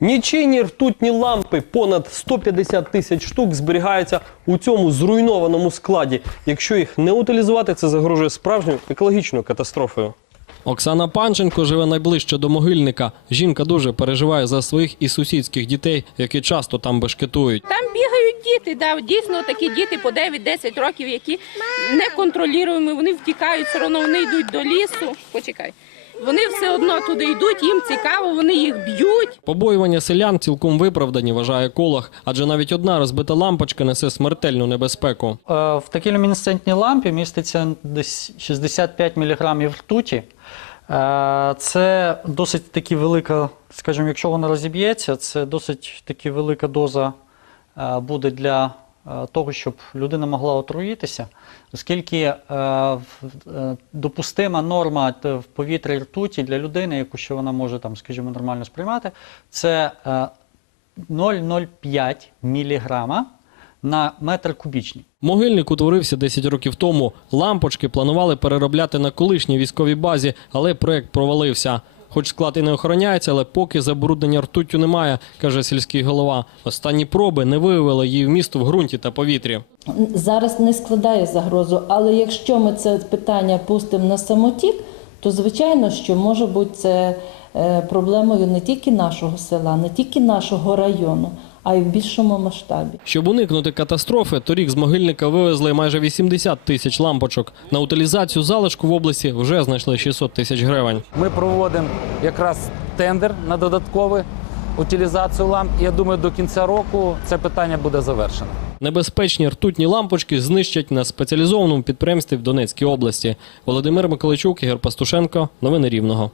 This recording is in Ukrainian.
Нічийні ртутні лампи понад 150 тисяч штук зберігаються у цьому зруйнованому складі. Якщо їх не утилізувати, це загрожує справжньою екологічною катастрофою. Оксана Панченко живе найближче до могильника. Жінка дуже переживає за своїх і сусідських дітей, які часто там бешкетують. Там діти, да, дійсно такі діти по 9-10 років, які неконтролюємо, вони втікають, все одно вони йдуть до лісу. Почекай. Вони все одно туди йдуть, їм цікаво, вони їх б'ють. Побоювання селян цілком виправдані, вважає еколог, адже навіть одна розбита лампочка несе смертельну небезпеку. Е, В такій люмінесцентній лампі міститься десь 65 мг ртуті. Е, Це досить таки велика, скажімо, якщо вона розіб'ється, це досить таки велика доза буде для е, того, щоб людина могла отруїтися, оскільки е, е, допустима норма в повітрі ртуті для людини, яку що вона може там, скажімо, нормально сприймати, це е, 0,05 міліграма на метр кубічний. Могильник утворився 10 років тому. Лампочки планували переробляти на колишній військовій базі, але проект провалився. Хоч склад і не охороняється, але поки забруднення ртуттю немає, каже сільський голова. Останні проби не виявили її вмісту в ґрунті та повітрі. зараз не складає загрозу. Але якщо ми це питання пустимо на самотік, то звичайно, що може бути це е, проблемою не тільки нашого села, не тільки нашого району, а й в більшому масштабі. Щоб уникнути катастрофи, торік з могильника вивезли майже 80 тисяч лампочок. На утилізацію залишку в області вже знайшли 600 тисяч гривень. Ми проводимо якраз тендер на додаткову утилізацію ламп. Я думаю, до кінця року це питання буде завершено. Небезпечні ртутні лампочки знищать на спеціалізованому підприємстві в Донецькій області. Володимир Миколайчук, Ігор Пастушенко. Новини Рівного.